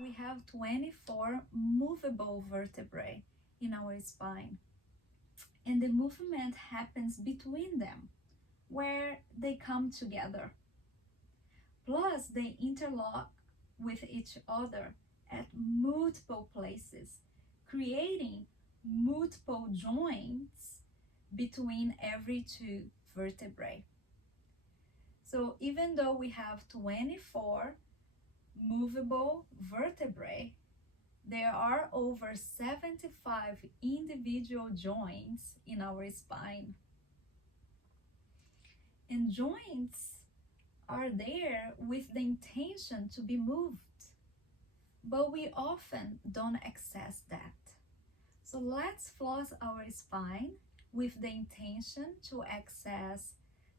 we have 24 movable vertebrae in our spine. And the movement happens between them, where they come together. Plus, they interlock with each other at multiple places, creating multiple joints between every two vertebrae. So even though we have 24 movable vertebrae, there are over 75 individual joints in our spine. And joints are there with the intention to be moved, but we often don't access that. So let's floss our spine with the intention to access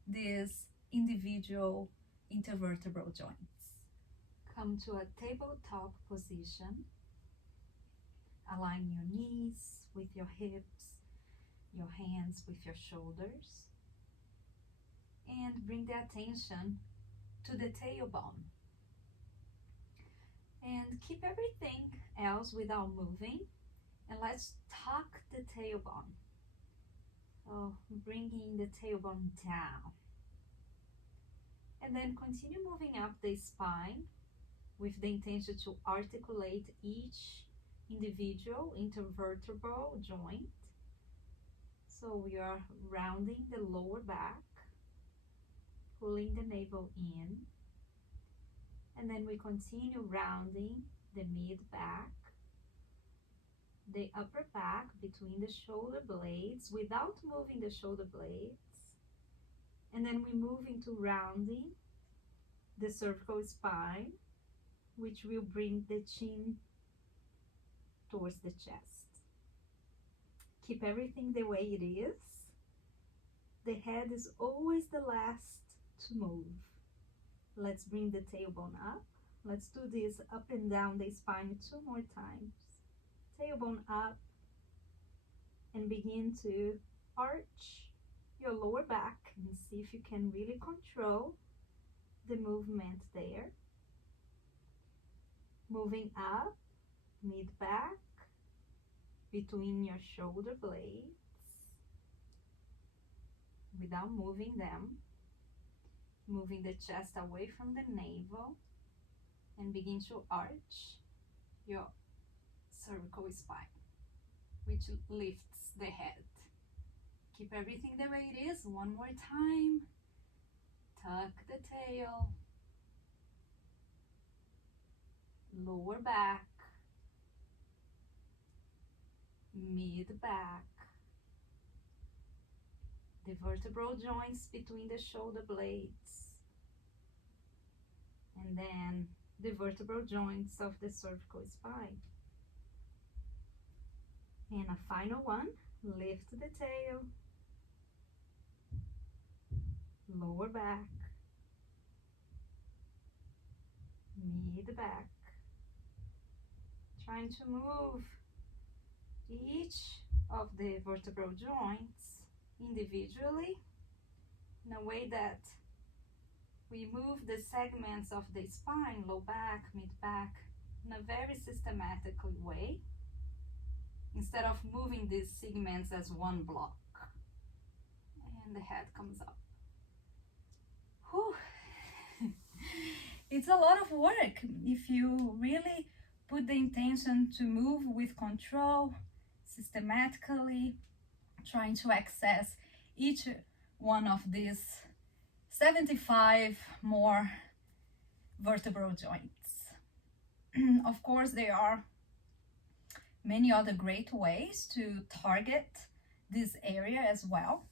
these individual intervertebral joints. Come to a tabletop position. Align your knees with your hips, your hands with your shoulders, and bring the attention to the tailbone. And keep everything else without moving, and let's tuck the tailbone. So bringing the tailbone down. And then continue moving up the spine with the intention to articulate each individual intervertebral joint. So we are rounding the lower back, pulling the navel in, and then we continue rounding the mid back, the upper back between the shoulder blades without moving the shoulder blades, and then we move into rounding the cervical spine, which will bring the chin towards the chest. Keep everything the way it is. The head is always the last to move. Let's bring the tailbone up. Let's do this up and down the spine 2 more times. Tailbone up, and begin to arch your lower back and see if you can really control the movement there. Moving up, mid back, between your shoulder blades, without moving them. Moving the chest away from the navel, and begin to arch your cervical spine, which lifts the head. Keep everything the way it is. One more time. Tuck the tail, lower back, mid back, the vertebral joints between the shoulder blades, and then the vertebral joints of the cervical spine. And a final one. Lift the tail, lower back, mid back, trying to move each of the vertebral joints individually in a way that we move the segments of the spine, low back, mid back, in a very systematic way, instead of moving these segments as one block. And the head comes up. Whew. It's a lot of work if you really put the intention to move with control, systematically, trying to access each one of these 75 more vertebral joints. Of course, there are many other great ways to target this area as well,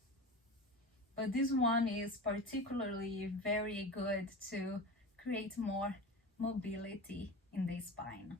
but this one is particularly very good to create more mobility in the spine.